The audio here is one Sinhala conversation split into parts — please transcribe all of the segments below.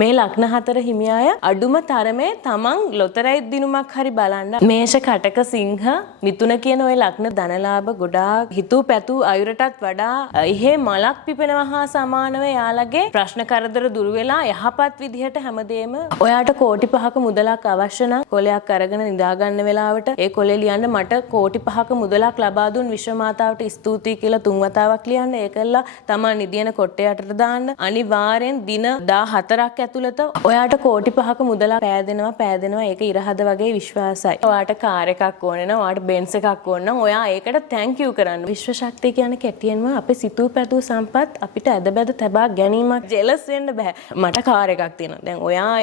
මේ ලග්න හතර හිමි අය අඩුම තරමේ තමන් ලොතරැයි දිනුමක් හරි බලන්න. මේෂ කටක සිංහ මිථුන කියන ওই ලග්න ධනලාභ ගොඩාක් හිතූ පැතූ අයුරටත් වඩා ඉහේ මලක් පිපෙනවා හා සමානව යාළගේ ප්‍රශ්න කරදර දුරු වෙලා යහපත් විදිහට හැමදේම ඔයාට කෝටි 5ක මුදලක් අවශ්‍ය නම් කොලයක් අරගෙන නිදා ගන්න වෙලාවට ඒ කොලේ ලියන්න මට කෝටි 5ක මුදලක් ලබා දුන් විශ්ව මාතාවට ස්තුතියි කියලා 3 වතාවක් ලියන්න. ඒකල්ලා තමන් නිදියන කොට්ටේ යටට දාන්න. අනිවාර්යෙන් දින 14ක් ඇතුළත ඔයාට කෝටි 5ක මුදලක් පෑදෙනවා. ඒක ඉරහද වගේ විශ්වාසයි. ඔයාට කාර් එකක් ඕන නම් ඔයාට බෙන්ස් එකක් ඕන නම් ඔයා ඒකට thank you කරන්න. විශ්ව ශක්තිය කියන්නේ කැටියෙන්ම අපේ සිතූ පැතූ සම්පත් අපිට ඇදබැද තබා ගැනීමක්. ජෙලස් වෙන්න බෑ. මට කාර් එකක් තියෙනවා. දැන් ඔයා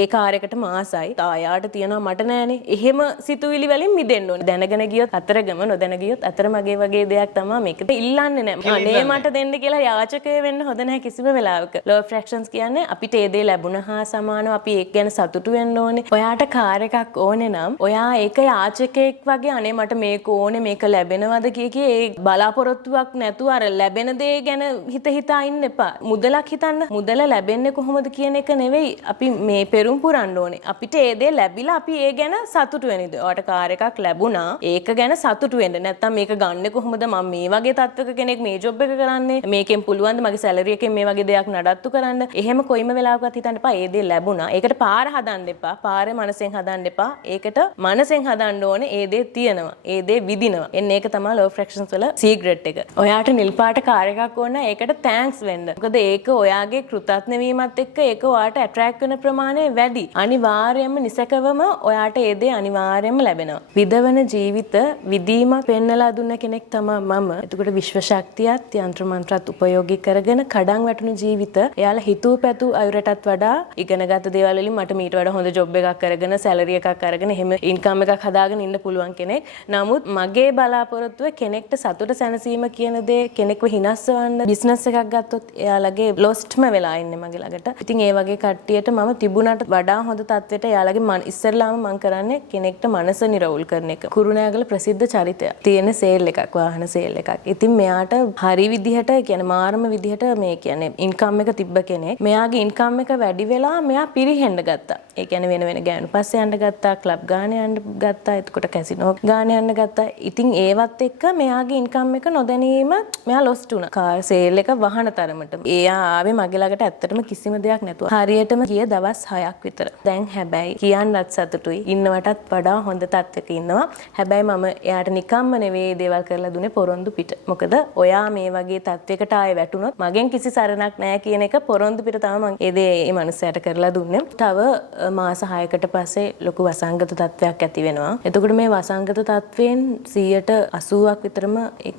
ඒ කාර් එකට මාසයි. තායාට තියෙනවා මට නෑනේ. එහෙම සිතුවිලි වලින් මිදෙන්න ඕනේ. දැනගෙන ගියොත් අතරගම නොදැන ගියොත් අතරමගේ වගේ දෙයක් තමයි මේක. ඉල්ලන්නේ නෑ. අනේ මට දෙන්න කියලා යාචකය වෙන්න හොඳ නැහැ කිසිම වෙලාවක. low fractions කියන්නේ අපිට ඒ දේ ලැබුණා හා සමානව අපි ඒක ගැන සතුටු වෙන්න ඕනේ. ඔයාට කාර් එකක් ඕනේ නම් ඔයා ඒක යාචකයෙක් වගේ අනේ මට මේක ඕනේ මේක ලැබෙනවද කිය ඒ බලාපොරොත්තුවක් නැතුව අර ලැබෙන දේ ගැන හිතා ඉන්න එපා. මුදලක් හිතන්න. මුදල ලැබෙන්නේ කොහොමද කියන එක නෙවෙයි අපි මේ පෙරම් පුරන්න ඕනේ. අපිට ඒ දේ ලැබිලා අපි ඒ ගැන සතුටු වෙන්නද. ඔයාට කාර් එකක් ලැබුණා ඒක ගැන සතුටු වෙන්න. නැත්තම් මේක ගන්න කොහොමද මම මේ වගේ තත්වක කෙනෙක් මේ ජොබ් එක කරන්නේ මේකෙන් පුළුවන් ද මගේ සැලරි එකෙන් මේ වගේ දෙයක් නඩත්තු කරන්න. එහෙම කොයිම වෙලාවකත් හිතන්න එපා. ඒ දේ ලැබුණා. ඒකට පාර හදන්න එපා. පාරේ මනසෙන් හදන්න එපා. ඒකට මනසෙන් හදන්න ඕනේ ඒ දේ තියෙනවා. ඒ දේ විදිනවා. එන්න ඒක තමයි low fractions වල සීක්‍රට් එක. ඔයාට නිල් පාට කාර් එකක් ඕන නම් ඒකට තෑන්ක්ස් වෙන්න. මොකද ඒක ඔයාගේ කෘතඥ වීමත් එක්ක ඒක ඔයාට ඇට්‍රැක්ට් වෙන ප්‍රමාණය වැඩි. අනිවාර්යයෙන්ම නිසකවම ඔයාට ඒ දේ අනිවාර්යයෙන්ම ලැබෙනවා. විදවන ජීවිත විදීමක් පෙන්නලා දුන්න කෙනෙක් තමයි මම. එතකොට විශ්ව ශක්තියත් යంత్ర මන්ත්‍රත් උපයෝගී කරගෙන කඩන් වැටුණු ජීවිත එයාලා හිතූ පැතූ අයුරටත් වඩා ඉගෙනගත් දේවල් වලින් මට මීට වඩා හොඳ ජොබ් එකක් කරගෙන සැලරි එකක් අරගෙන එහෙම ඉන්කම් එකක් හදාගෙන ඉන්න පුළුවන් කෙනෙක්. නමුත් මගේ බලාපොරොත්තුව කෙනෙක්ට සතුට සැනසීම කියන දේ කෙනෙක්ව හිනස්සවන්න බිස්නස් එකක් ගත්තොත් එයාලගේ ලොස්ට්ම වෙලා ඉන්නේ මගේ ළඟට. ඉතින් ඒ වගේ කට්ටියට මම තිබුණාට වඩා හොඳ තත්වෙට එයාලගේ ඉස්සරලාම මම කරන්නේ කෙනෙක්ට මනස නිරවුල් කරන එක. කුරුණෑගල ප්‍රසිද්ධ චරිතයක්. තියෙන සේල් එකක් වාහන සේල් එකක්. ඉතින් මෙයාට හරි විදිහට කියන්නේ මාරම විදිහට මේ කියන්නේ ඉන්කම් එක තිබ්බ කෙනෙක්. මෙයාගේ ඉන්කම් එක වැඩි වෙලා මෙයා පිරිහෙන්න ගත්තා. ඒ කියන්නේ වෙන ගෑනු පස්සේ යන්න ගත්තා, ක්ලබ් ගාන යන්න ගත්තා, එතකොට කැසිනෝ ගාන යන්න ගත්තා. ඉතින් ඒවත් එක්ක මෙයාගේ ඉන්කම් එක නොදැනීම මෙයා ලොස්ට් වුණා. කාර් සේල් එක වහන තරමට. එයා ආවේ මගේ ළඟට ඇත්තටම කිසිම දෙයක් නැතුව. හරියටම ගිය දවස් 6ක් විතර. දැන් හැබැයි කියන්නත් සතුටුයි. ඉන්නවටත් වඩා හොඳ තත්ත්වයක ඉන්නවා. හැබැයි මම එයාට නිකම්ම නෙවෙයි දේවල් කරලා දුන්නේ පොරොන්දු පිට. මොකද ඔයා මේ වගේ තත්ත්වයකට ආයෙ වැටුණොත් මගෙන් කිසි සරණක් නැහැ කියන එක පොරොන්දු පිට තමයි මම ඒ දේ ඒ මනුස්සයාට කරලා දුන්නේ. තව මාස 6කට පස්සේ ලොකු වසංගත තත්ත්වයක් ඇති වෙනවා. එතකොට මේ වසංගත තත්ත්වයෙන් 80ක් විතරම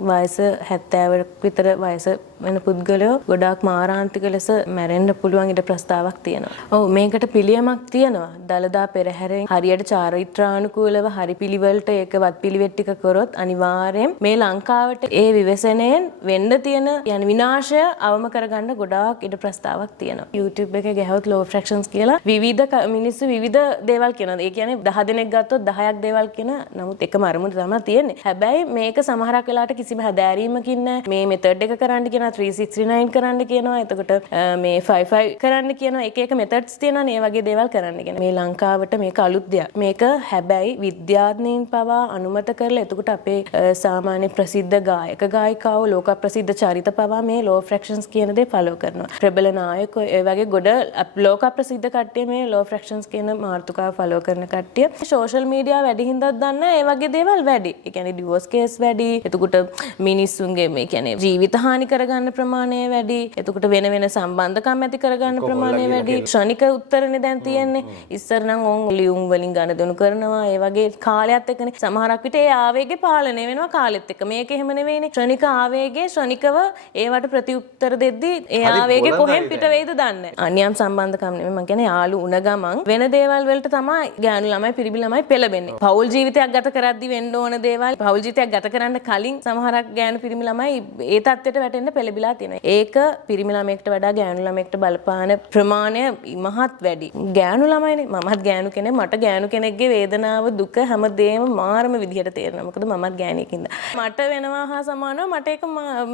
වයස 70ක් විතර වයස වෙන පුද්ගලයෝ ගොඩාක් මාරාන්තික ලෙස මැරෙන්න පුළුවන් ඉඩ ප්‍රස්තාවක් තියෙනවා. ඔව් මේකට පිළියමක් තියෙනවා. දලදා පෙරහැරෙන් හරියට චාරිත්‍රානුකූලව හරි පිළිවෙලට ඒකවත් පිළිවෙත් ටික කරොත් අනිවාර්යෙන් මේ ලංකාවට ඒ විවසනයෙන් වෙන්න තියෙන යන විනාශය අවම කරගන්න ගොඩාක් ඉඩ ප්‍රස්තාවක් තියෙනවා. YouTube එකේ ගැහුවොත් low fractions කියලා විවිධ මිනිස්සු විවිධ දේවල් කියනවා. ඒ කියන්නේ 10 දෙනෙක් ගත්තොත් 10ක් දේවල් කියන නමුත් එකම අරමුණ තමයි තියෙන්නේ. හැබැයි මේක සමහරක් වෙලාවට කිසිම හැදෑරීමකින් නැහැ. මේ මෙතඩ් එක කරන්න කියනවා 369 කරන්න කියනවා. එතකොට මේ 55 කරන්න කියනවා. එක මෙතඩ්ස් තියෙනවානේ. ඒ වගේ දේවල් කරන්න කියන. මේ ලංකාවට මේක අලුත් දෙයක්. මේක හැබැයි විද්‍යාඥයින් පවා අනුමත කරලා එතකොට අපේ සාමාන්‍ය ප්‍රසිද්ධ ගායක ගායිකාවෝ ලෝක ප්‍රසිද්ධ චරිත පවා මේ low fractions කියන දේ ෆලෝ කරනවා. ප්‍රබල නායකයෝ ඒ වගේ ගොඩ ලෝක ප්‍රසිද්ධ කට්ටිය මේ low fractions කියන මාතෘකාව ෆලෝ කරන කට්ටිය. සෝෂල් මීඩියා වැඩි හින්දාත් දන්න ඒ වගේ දේවල් වැඩි. ඒ කියන්නේ ඩිවෝස් කේස් වැඩි. එතකොට මිනිස්සුන්ගේ මේ කියන්නේ ජීවිත හානි කරගන්න ප්‍රමාණය වැඩි. එතකොට වෙන සම්බන්ධකම් ඇති කරගන්න ප්‍රමාණය වැඩි. ක්ෂණික උත්තරනේ දැන් තියෙන්නේ. ඉස්සර නම් ඕන් ලියුම් වලින් ගන්න දෙනු කරනවා. ඒ වගේ කාලයත් එක්කනේ සමහරක් විට ඒ ආවේගේ පාලනය වෙනවා කාලෙත් එක්ක. මේක එහෙම නෙවෙයිනේ. ක්ෂණික ආවේගේ ක්ෂණිකව ඒවට ප්‍රතිඋත්තර දෙද්දී ඒ ආවේගේ කොහෙන් පිට වෙයිද දන්නේ. අනියම් සම්බන්ධකම් නෙමෙයි මම කියන්නේ යාළු උණ ගමන් වෙන දේවල් වලට තමයි ගෑනු ළමයි පිරිමි ළමයි පෙළඹෙන්නේ. පෞල් ජීවිතයක් ගත කරද්දී වෙන්න ඕන දේවල් පෞල් ජීවිතයක් ගත කරන්න කලින් සමහරක් ගෑනු පිරිමි ළමයි ඒ තත්ත්වයට වැටෙන්න පෙළඹිලා තියෙනවා. ඒක පිරිමි ළමයෙක්ට වඩා ගෑනු ළමයෙක්ට බලපාන ප්‍රමාණය මහත් වැඩි. ගෑනු ළමයිනේ මමත් ගෑනු කෙනෙක් මට ගෑනු කෙනෙක්ගේ වේදනාව දුක හැමදේම මාරම විදිහට තේරෙනවා. මොකද මමත් ගෑණියෙක්ින්ද. මට වෙනවා හා සමානව මට ඒක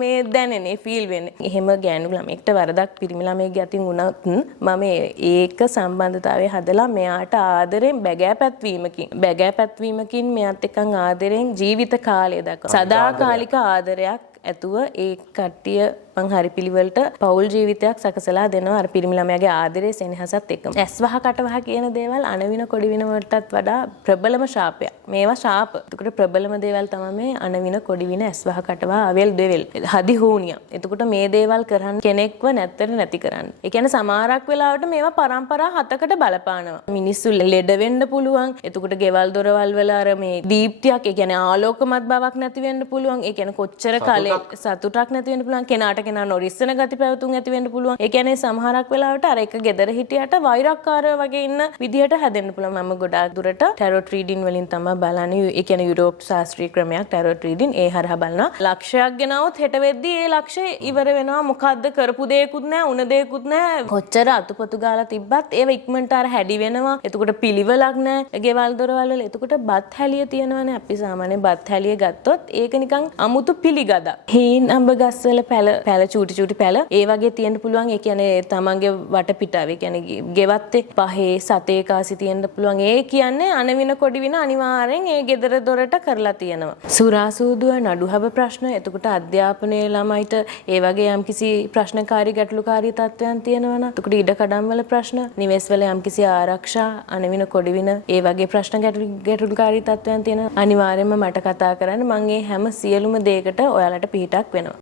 මේ දැනෙන්නේ ෆීල් වෙන්නේ. එහෙම ගෑනු ළමයෙක්ට වරදක් පිරිමි ළමයෙක්ගේ අතින් වුණත් මම ඒක සම්බන්ධතාවය හදලා මෙයාට ආදරෙන් බැගෑපැත්වීමකින් මෙයාත් එක්කන් ආදරෙන් ජීවිත කාලය දක්වා සදාකාලික ආදරයක් ඇතුව ඒ කට්ටිය මං හරි පිළිවෙලට පෞල් ජීවිතයක් සකසලා දෙනවා අර පිරිමි ළමයාගේ ආදරේ සෙනෙහසත් එක්කම. ඇස්වහ කටවහ කියන දේවල් අනවින කොඩිවින වලටත් වඩා ප්‍රබලම ශාපයක්. මේවා ශාප. එතකොට ප්‍රබලම දේවල් තමයි මේ අනවින කොඩිවින ඇස්වහ කටවහ අවෙල් දෙවෙල්. හදි හූනියා. එතකොට මේ දේවල් කරන් කෙනෙක්ව නැත්තර නැති කරන්න. ඒ කියන්නේ සමහරක් වෙලාවට මේවා පරම්පරා 7කට බලපානවා. මිනිස්සු ලෙඩ වෙන්න පුළුවන්. එතකොට ගෙවල් දොරවල් වල අර මේ දීප්තියක් ඒ කියන්නේ ආලෝකමත් බවක් නැති වෙන්න පුළුවන්. ඒ කියන්නේ කොච්චර කාලේ සතුටක් නැති වෙන්න පුළුවන්. කෙනාට කෙනා නොරිස්සන ගති පැවතුම් ඇති වෙන්න පුළුවන්. ඒ කියන්නේ සමහරක් වෙලාවට අර එක ගෙදර හිටියට වෛරක්කාරය වගේ ඉන්න විදිහට හැදෙන්න පුළුවන්. මම ගොඩාක් දුරට ටැරොට් රීඩින් වලින් තමයි බලන්නේ. ඒ කියන්නේ යුරෝප් ශාස්ත්‍රීය ක්‍රමයක් ටැරොට් රීඩින්. ඒ හරහා බලනවා. ලක්ෂයක් ගෙනවොත් හෙට වෙද්දී ඒ ලක්ෂය ඉවර වෙනවා. මොකද්ද කරපු දෙයක්ුත් නැහැ, උන දෙයක්ුත් නැහැ. කොච්චර අතුපතු ගාලා තිබ්බත් ඒව ඉක්මනට අර හැඩි වෙනවා. එතකොට පිළිවෙලක් නැහැ. ගෙවල් දොරවල් වල. එතකොට බත් හැලිය තියෙනවනේ. අපි සාමාන්‍යයෙන් බත් හැලිය ගත්තොත් ඒක නිකන් අමුතු පිළිගදක්. හීන් අඹ ගස්වල පැල චූටි පැල ඒ වගේ තියෙන්න පුළුවන්. ඒ කියන්නේ තමන්ගේ වටපිටාව ඒ කියන්නේ ගෙවත්තේ පහේ සතේ කාසි තියෙන්න පුළුවන්. ඒ කියන්නේ අනවින කොඩිවින අනිවාර්යෙන් ඒ ගෙදර දොරට කරලා තියෙනවා. සුරාසූදුව නඩුහබ ප්‍රශ්න. එතකොට අධ්‍යාපනයේ ළමයිට ඒ වගේ යම්කිසි ප්‍රශ්නකාරී ගැටලුකාරී තත්ත්වයන් තියෙනවා නම් එතකොට ඉඩකඩම් වල ප්‍රශ්න, නිවෙස් වල යම්කිසි ආරක්ෂා, අනවින කොඩිවින ඒ වගේ ප්‍රශ්න ගැටලුකාරී තත්ත්වයන් තියෙනවා. අනිවාර්යයෙන්ම මට කතා කරන්න. මම මේ හැම සියලුම දෙයකට ඔයාලට පිටක් වෙනවා.